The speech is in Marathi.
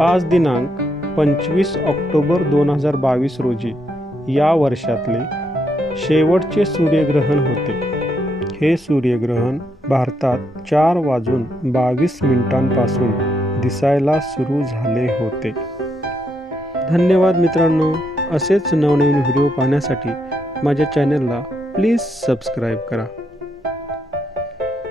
आज दिनांक पंचवीस ऑक्टोबर दोन हजार बावीस रोजी या वर्षातले शेवटचे सूर्यग्रहण होते. हे सूर्यग्रहण भारतात चार वाजून बावीस मिनिटांपासून दिसायला सुरू झाले होते. धन्यवाद मित्रांनो. असेच नवनवीन व्हिडिओ पाहण्यासाठी माझ्या चॅनलला प्लीज सबस्क्राईब करा.